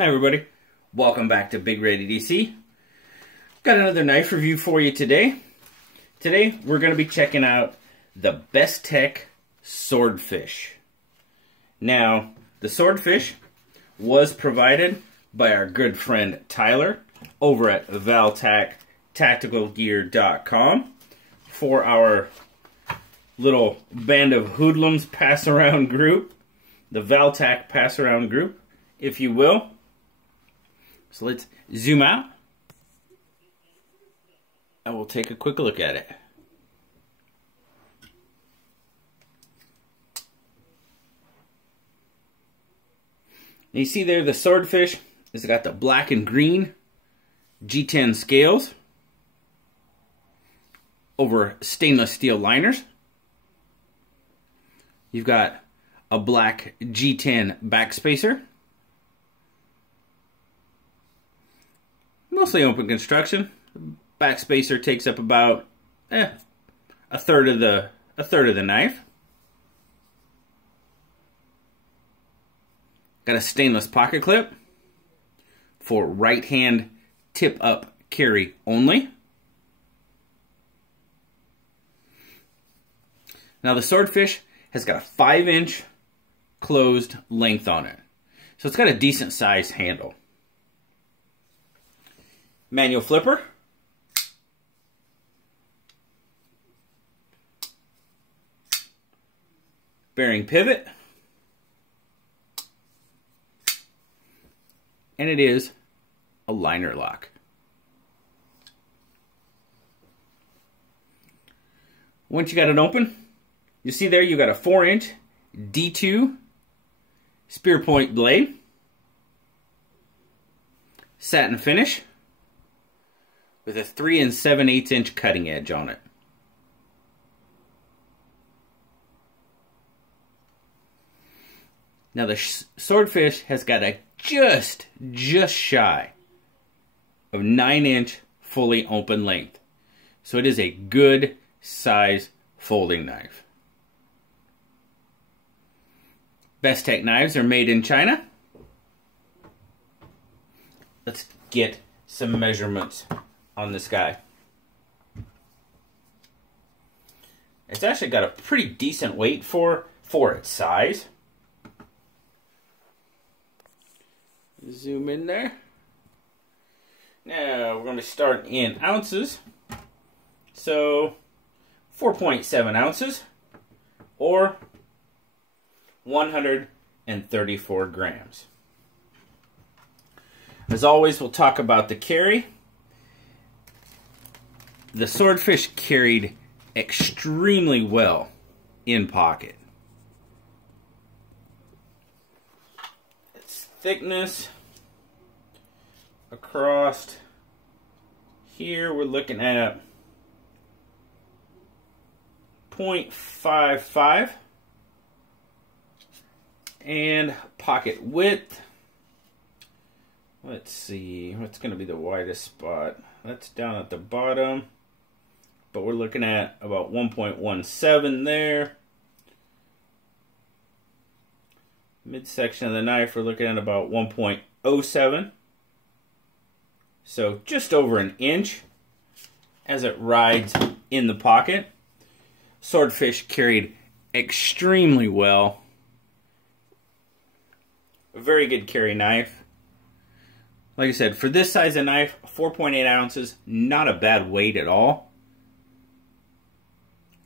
Hi everybody, welcome back to Big Ready DC. Got another knife review for you today. Today we're going to be checking out the Bestech Swordfish. Now, the Swordfish was provided by our good friend Tyler over at ValTac Tactical Gear.com for our little band of hoodlums pass-around group, the ValTac pass-around group, if you will. So let's zoom out and we'll take a quick look at it. You see there the Swordfish has got the black and green G10 scales over stainless steel liners. You've got a black G10 backspacer. Mostly open construction. Backspacer takes up about a third of the knife. Got a stainless pocket clip for right hand tip up carry only. Now the Swordfish has got a 5-inch closed length on it, so it's got a decent sized handle. Manual flipper. Bearing pivot. And it is a liner lock. Once you got it open, you see there you got a 4-inch D2 spear point blade. Satin finish with a 3 7/8 inch cutting edge on it. Now the Swordfish has got a just shy of 9-inch fully open length. So it is a good size folding knife. Bestech knives are made in China. Let's get some measurements on this guy. It's actually got a pretty decent weight for its size. Zoom in there. Now we're going to start in ounces. So 4.7 ounces or 134 grams. As always, we'll talk about the carry. The Swordfish carried extremely well in pocket. Its thickness across here, we're looking at 0.55, and pocket width, let's see, what's going to be the widest spot? That's down at the bottom, but we're looking at about 1.17 there. Midsection of the knife, we're looking at about 1.07. So just over an inch as it rides in the pocket. Swordfish carried extremely well. A very good carry knife. Like I said, for this size of knife, 4.8 ounces, not a bad weight at all.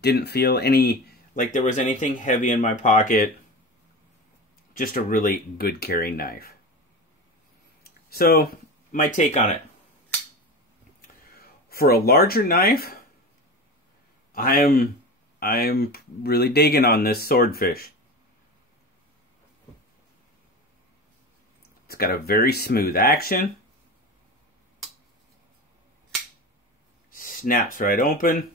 Didn't feel like there was anything heavy in my pocket. Just a really good carry knife. So, my take on it. For a larger knife, I am really digging on this Swordfish. It's got a very smooth action. Snaps right open.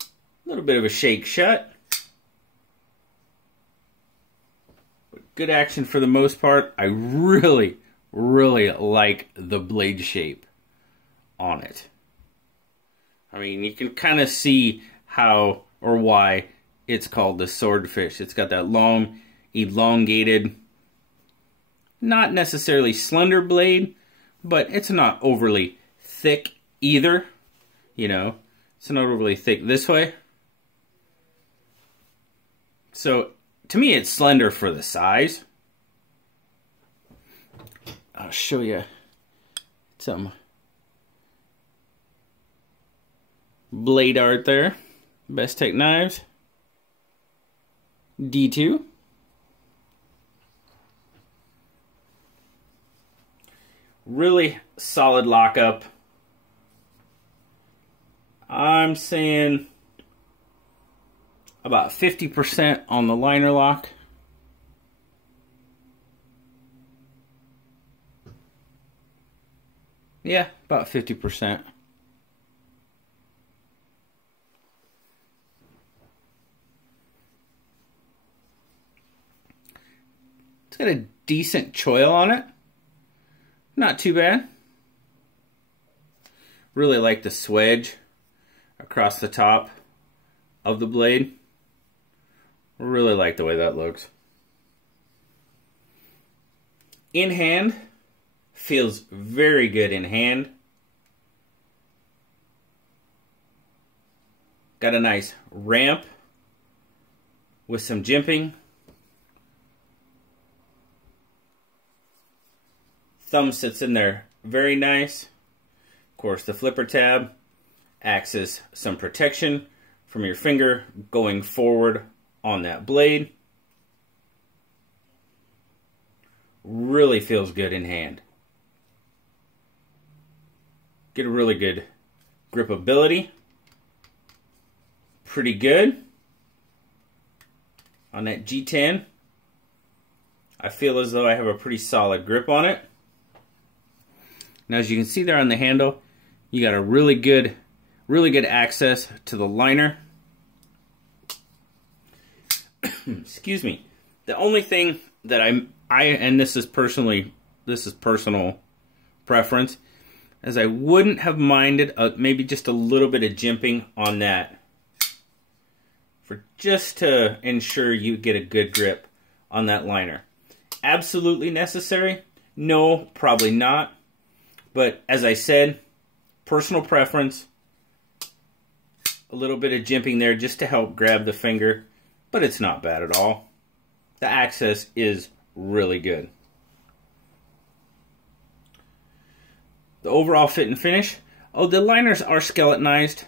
A little bit of a shake shut. But good action for the most part. I really like the blade shape on it. I mean, you can kind of see how or why it's called the Swordfish. It's got that long, elongated Not necessarily slender blade, but it's not overly thick either. You know, it's not overly thick this way. So, to me, it's slender for the size. I'll show you some blade art there. Bestech knives. D2. Really solid lockup. I'm saying about 50% on the liner lock. Yeah, about 50%. It's got a decent choil on it. Not too bad. Really like the swedge across the top of the blade. Really like the way that looks. In hand, feels very good in hand. Got a nice ramp with some jimping. Thumb sits in there very nice. Of course, the flipper tab acts as some protection from your finger going forward on that blade. Really feels good in hand. Get a really good gripability. Pretty good. On that G10, I feel as though I have a pretty solid grip on it. Now, as you can see there on the handle, you got a really good access to the liner. Excuse me. The only thing that and this is personal preference, as I wouldn't have minded maybe just a little bit of jimping on that, for just to ensure you get a good grip on that liner. Absolutely necessary? No, probably not. But as I said, personal preference, a little bit of jimping there just to help grab the finger, but it's not bad at all. The access is really good. The overall fit and finish. Oh, the liners are skeletonized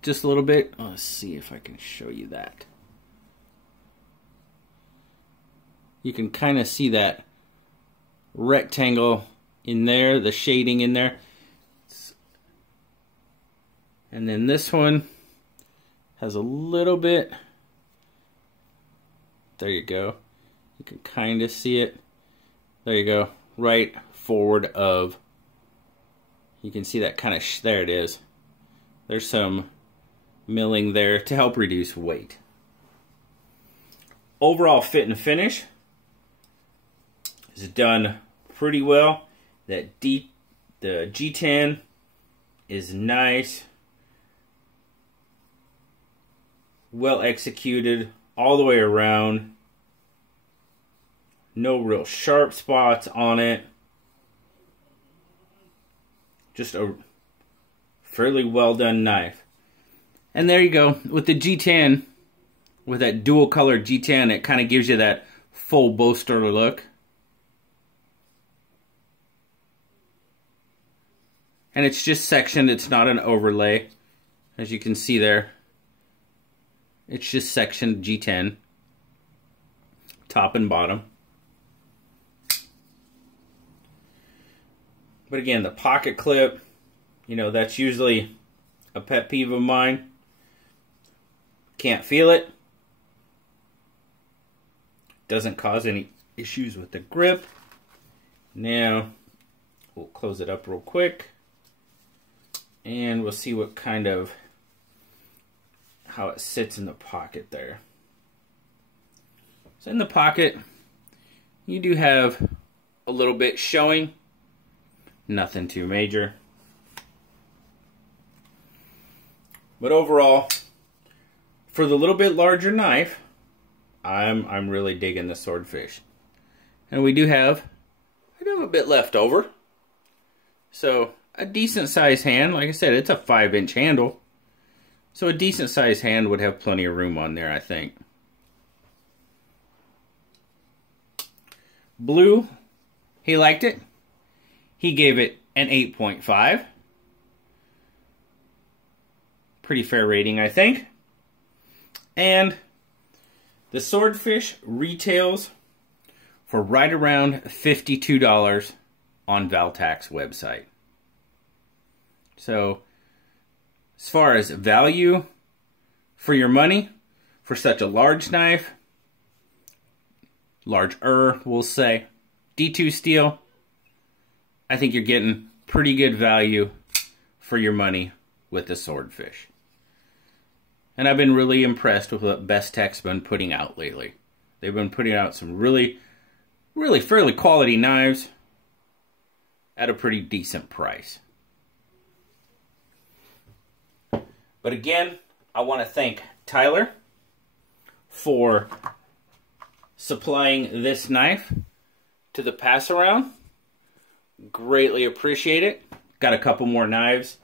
just a little bit. Let's see if I can show you that. You can kind of see that rectangle in there, the shading in there. And then this one has a little bit. There you go. You can kind of see it. There you go. Right forward of. You can see that kind of. There it is. There's some milling there to help reduce weight. Overall fit and finish is done pretty well. The G10 is nice, well executed all the way around. No real sharp spots on it. Just a fairly well done knife. And there you go. With the G10, with that dual color G10, it kind of gives you that full bolster look. And it's just sectioned, it's not an overlay. As you can see there, it's just sectioned G10, top and bottom. But again, the pocket clip, you know, that's usually a pet peeve of mine. Can't feel it. Doesn't cause any issues with the grip. Now, we'll close it up real quick. And we'll see what kind of, how it sits in the pocket there. So in the pocket, you do have a little bit showing. Nothing too major. But overall, for the little bit larger knife, I'm really digging the Swordfish. And we do have a bit left over. So a decent sized hand. Like I said, it's a 5-inch handle. So a decent sized hand would have plenty of room on there, I think. Blue, he liked it. He gave it an 8.5. Pretty fair rating, I think. And the Swordfish retails for right around $52 on ValTac's website. So, as far as value for your money, for such a large knife, larger, we'll say, D2 steel, I think you're getting pretty good value for your money with the Swordfish. And I've been really impressed with what Bestech's been putting out lately. They've been putting out some really fairly quality knives at a pretty decent price. But again, I want to thank Tyler for supplying this knife to the pass around. Greatly appreciate it. Got a couple more knives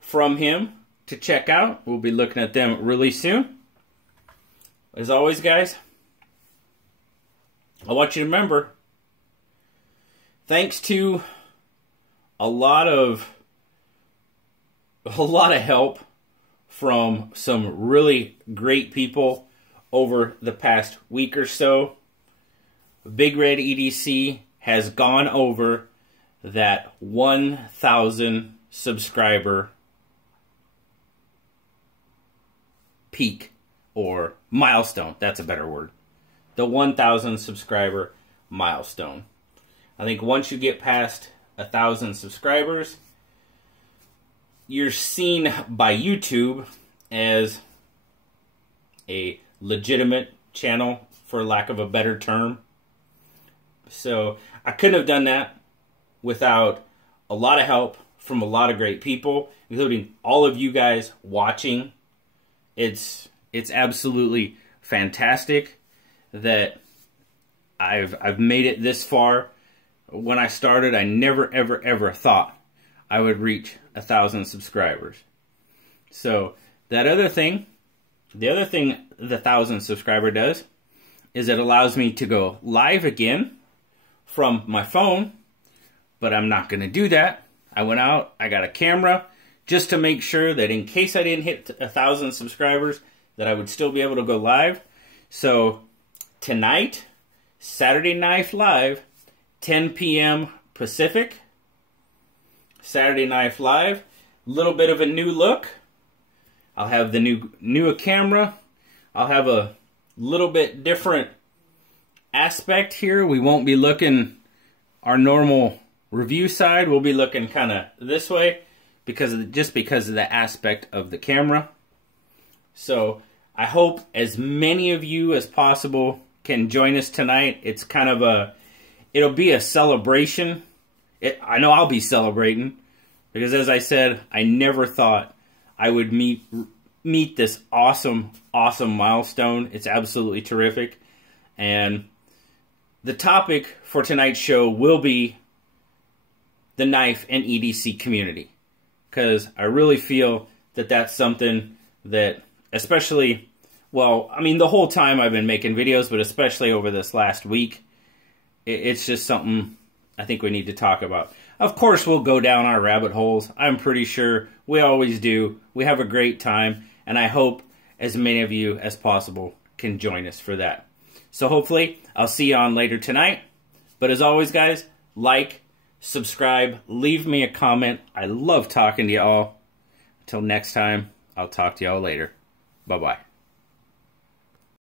from him to check out. We'll be looking at them really soon. As always, guys, I want you to remember, thanks to a lot of help from some really great people over the past week or so, Big Red EDC has gone over that 1,000 subscriber peak, or milestone. That's a better word. The 1,000 subscriber milestone. I think once you get past 1,000 subscribers, you're seen by YouTube as a legitimate channel, for lack of a better term. So I couldn't have done that without a lot of help from a lot of great people, including all of you guys watching. It's absolutely fantastic that I've made it this far. When I started, I never ever thought I would reach 1,000 subscribers. So that other thing, the other thing the 1,000 subscriber does is it allows me to go live again from my phone, but I'm not going to do that. I went out, I got a camera just to make sure that in case I didn't hit 1,000 subscribers, that I would still be able to go live. So tonight, Saturday Knife Live, 10 p.m. Pacific. Saturday Knife Live, little bit of a new look. I'll have the new camera. I'll have a little bit different aspect here. We won't be looking our normal review side. We'll be looking kind of this way because of the aspect of the camera. So I hope as many of you as possible can join us tonight. It's kind of it'll be a celebration. I know I'll be celebrating because, as I said, I never thought I would meet this awesome milestone. It's absolutely terrific. And the topic for tonight's show will be the knife and EDC community, because I really feel that that's something that, especially, well, I mean, the whole time I've been making videos, but especially over this last week, it's just something I think we need to talk about. Of course, we'll go down our rabbit holes. I'm pretty sure we always do. We have a great time, and I hope as many of you as possible can join us for that. So hopefully, I'll see you on later tonight. But as always, guys, like, subscribe, leave me a comment. I love talking to y'all. Until next time, I'll talk to y'all later. Bye-bye.